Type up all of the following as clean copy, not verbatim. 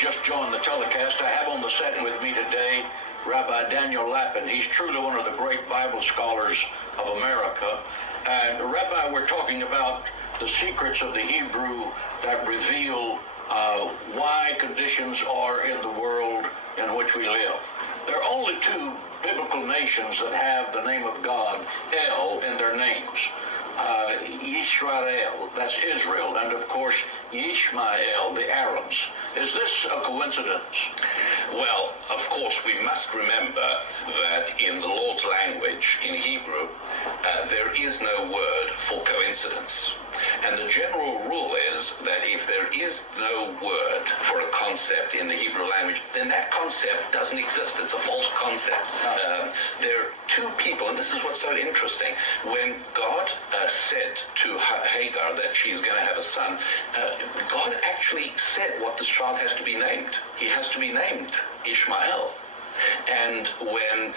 just joined the telecast, I have on the set with me today Rabbi Daniel Lapin. He's truly one of the great Bible scholars of America. And Rabbi, we're talking about the secrets of the Hebrew that reveal why conditions are in the world in which we live. There are only two biblical nations that have the name of God, El, in their names. Israel, that's Israel, and of course Ishmael, the Arabs. Is this a coincidence? Well, of course, we must remember that in the Lord's language, in Hebrew, there is no word for coincidence. And the general rule is that if there is no word for a concept in the Hebrew language, then that concept doesn't exist. It's a false concept. There are two people, and this is what's so interesting. When God said to Hagar that she's going to have a son, God actually said what this child has to be named. He has to be named Ishmael. And when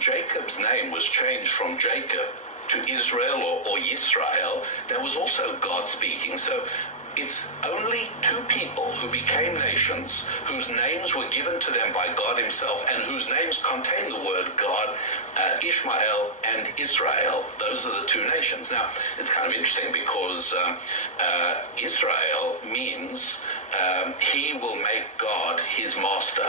Jacob's name was changed from Jacob to Israel or Yisrael, that was also God speaking. So it's only two people who became nations, whose names were given to them by God himself, and whose names contain the word God, Ishmael and Israel. Those are the two nations. Now, it's kind of interesting because Israel means he will make God his master.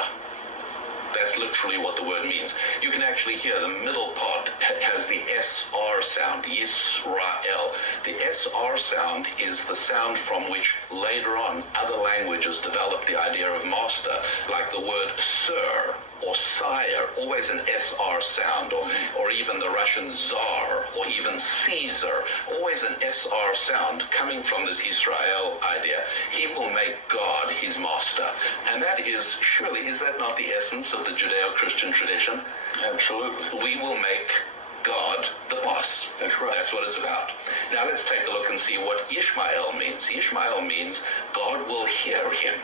That's literally what the word means. You can actually hear the middle part has the SR sound, Yisrael. The SR sound is the sound from which later on other languages developed the idea of master, like the word sir or sire, always an SR sound, or even the Russian Tsar, or even Caesar, always an SR sound coming from this Israel idea. He will make God his master. And that is, surely, is that not the essence of the Judeo-Christian tradition? Absolutely. We will make God the boss. That's right. That's what it's about. Now let's take a look and see what Ishmael means. Ishmael means God will hear him.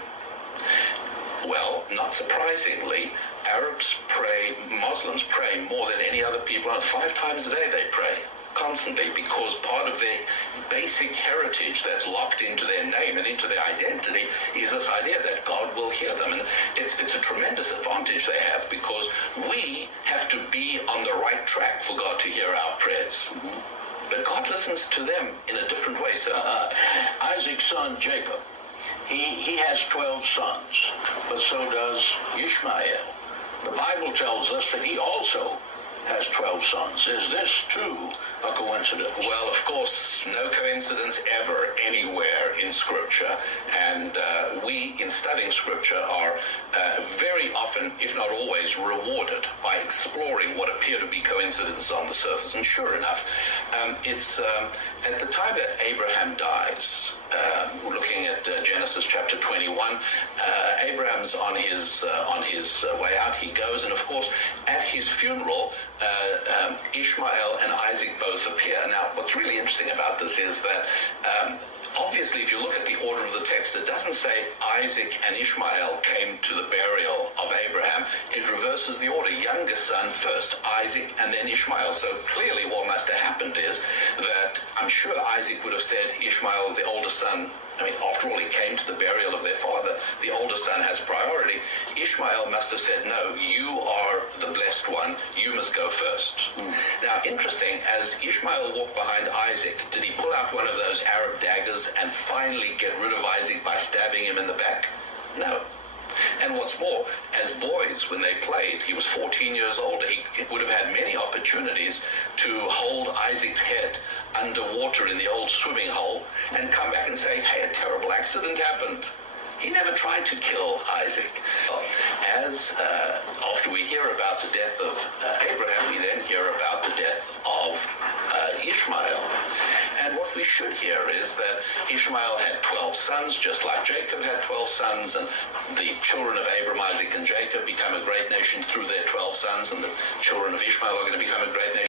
Well, not surprisingly, Arabs pray, Muslims pray more than any other people. 5 times a day they pray, constantly, because part of their basic heritage that's locked into their name and into their identity is this idea that God will hear them. And it's a tremendous advantage they have, because we have to be on the right track for God to hear our prayers. But God listens to them in a different way. So Isaac's son Jacob, he has 12 sons, but so does Ishmael. The Bible tells us that he also has 12 sons. Is this too a coincidence? Well, of course, no coincidence ever anywhere in Scripture. And we, in studying Scripture, are very often, if not always, rewarded by exploring what appear to be coincidences on the surface. And sure enough, it's at the time that Abraham dies, looking at Genesis chapter 21, Abraham's on his way out. He goes, and of course, at his funeral, Ishmael and Isaac both appear. Now, what's really interesting about this is that obviously, if you look at the order of the text, it doesn't say Isaac and Ishmael came to the burial of Abraham. It reverses the order. Youngest son first, Isaac, and then Ishmael. So clearly what must have happened is that I'm sure Isaac would have said Ishmael, the older son, I mean, after all, he came to the burial of their father. The older son has priority. Ishmael must have said, no, you are the blessed one. You must go first. Now, interesting, as Ishmael walked behind Isaac, did he pull out one of those Arab daggers and finally get rid of Isaac by stabbing him in the back? No. And what's more, as boys, when they played, he was 14 years old. He would have had many opportunities to hold Isaac's head underwater in the old swimming hole and come back and say, hey, a terrible accident happened. He never tried to kill Isaac. As after we hear about the death of Abraham, we then hear about the death of Ishmael. And what we should hear is that Ishmael had 12 sons, just like Jacob had 12 sons, and the children of Abraham, Isaac, and Jacob become a great nation through their 12 sons, and the children of Ishmael are going to become a great nation